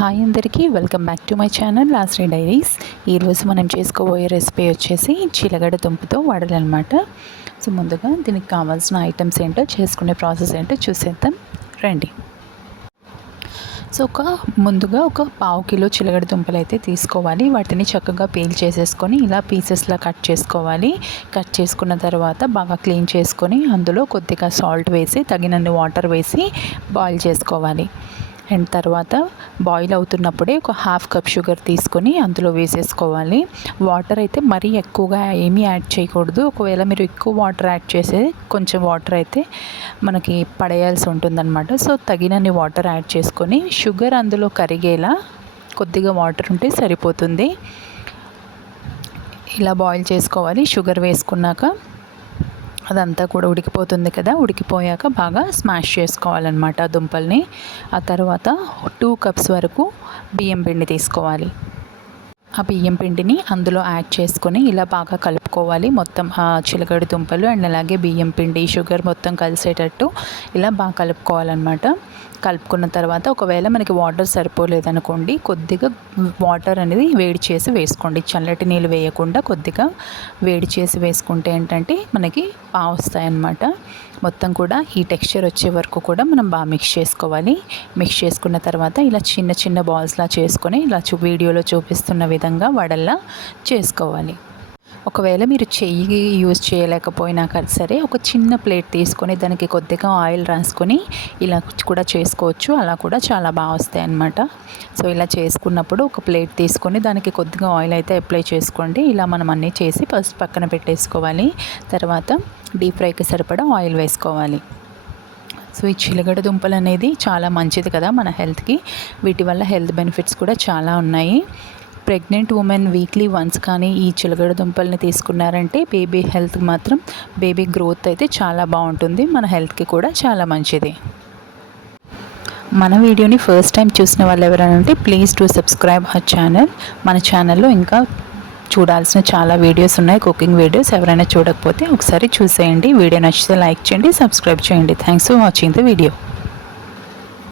Hi అందరికీ welcome back to my channel lost diaries. ఈరోజు మనం చేసుకోబోయే రెసిపీ వచ్చేసి చిలగడ దుంపతో వడలనమాట. సో ముందుగా దీనికి కావాల్సిన ఐటమ్స్ ఏంటో చేసుకునే ప్రాసెస్ ఏంటో చూసేద్దాం. రండి. సో ఒక ముందుగా ఒక పావు కిలో చిలగడ దుంపలు అయితే తీసుకోవాలి. వాటిని చక్కగా పీల్ చేసేసుకొని ఇలా పీసెస్లా కట్ చేసుకోవాలి. కట్ చేసుకున్న తర్వాత బాగా క్లీన్ చేసుకొని అందులో కొద్దిగా సాల్ట్ వేసి తగినన్ని వాటర్ వేసి బాయిల్ చేసుకోవాలి. అండ్ తర్వాత బాయిల్ అవుతున్నప్పుడే ఒక హాఫ్ కప్ షుగర్ తీసుకొని అందులో వేసేసుకోవాలి. వాటర్ అయితే మరీ ఎక్కువగా ఏమీ యాడ్ చేయకూడదు. ఒకవేళ మీరు ఎక్కువ వాటర్ యాడ్ చేసే కొంచెం వాటర్ అయితే మనకి పడేయాల్సి ఉంటుందన్నమాట. సో తగినన్ని వాటర్ యాడ్ చేసుకొని షుగర్ అందులో కరిగేలా కొద్దిగా వాటర్ ఉంటే సరిపోతుంది. ఇలా బాయిల్ చేసుకోవాలి. షుగర్ వేసుకున్నాక అదంతా కూడా ఉడికిపోతుంది కదా ఉడికిపోయాక బాగా స్మాష్ చేసుకోవాలన్నమాట దుంపల్ని. ఆ తర్వాత టూ కప్స్ వరకు బియ్యం పిండి తీసుకోవాలి. ఆ బియ్యం పిండిని అందులో యాడ్ చేసుకొని ఇలా బాగా కలుపు కలుపుకోవాలి మొత్తం చిలకడ దుంపలు అండ్ అలాగే బియ్యం పిండి షుగర్ మొత్తం కలిసేటట్టు ఇలా బాగా కలుపుకోవాలన్నమాట. కలుపుకున్న తర్వాత ఒకవేళ మనకి వాటర్ సరిపోలేదనుకోండి కొద్దిగా వాటర్ అనేది వేడి చేసి వేసుకోండి. చల్లటి నీళ్ళు వేయకుండా కొద్దిగా వేడి చేసి వేసుకుంటే ఏంటంటే మనకి బాగా వస్తాయన్నమాట. మొత్తం కూడా ఈ టెక్స్చర్ వచ్చే వరకు కూడా మనం బాగా మిక్స్ చేసుకోవాలి. మిక్స్ చేసుకున్న తర్వాత ఇలా చిన్న చిన్న బాల్స్లా చేసుకొని ఇలా చూ వీడియోలో చూపిస్తున్న విధంగా వడల్లా చేసుకోవాలి. ఒకవేళ మీరు చెయ్యి యూజ్ చేయలేకపోయినా సరే ఒక చిన్న ప్లేట్ తీసుకొని దానికి కొద్దిగా ఆయిల్ రాసుకొని ఇలా కూడా చేసుకోవచ్చు. అలా కూడా చాలా బాగా వస్తాయి అన్నమాట. సో ఇలా చేసుకున్నప్పుడు ఒక ప్లేట్ తీసుకొని దానికి కొద్దిగా ఆయిల్ అయితే అప్లై చేసుకోండి. ఇలా మనం అన్నీ చేసి ఫస్ట్ పక్కన పెట్టేసుకోవాలి. తర్వాత డీప్ ఫ్రైకి సరిపడా ఆయిల్ వేసుకోవాలి. సో ఈ చిలగడ దుంపలు అనేది చాలా మంచిది కదా మన హెల్త్కి. వీటి వల్ల హెల్త్ బెనిఫిట్స్ కూడా చాలా ఉన్నాయి. ప్రెగ్నెంట్ ఉమెన్ వీక్లీ వన్స్ కానీ ఈ చిలగడ దుంపల్ని తీసుకున్నారంటే బేబీ హెల్త్ మాత్రం బేబీ గ్రోత్ అయితే చాలా బాగుంటుంది. మన హెల్త్కి కూడా చాలా మంచిది. మన వీడియోని ఫస్ట్ టైం చూసిన వాళ్ళు ఎవరైనా ఉంటే please to subscribe our channel. మన ఛానల్లో ఇంకా చూడాల్సిన చాలా వీడియోస్ ఉన్నాయి. కుకింగ్ వీడియోస్ ఎవరైనా చూడకపోతే ఒకసారి చూసేయండి. వీడియో నచ్చితే లైక్ చేయండి సబ్స్క్రైబ్ చేయండి. Thanks for watching the video.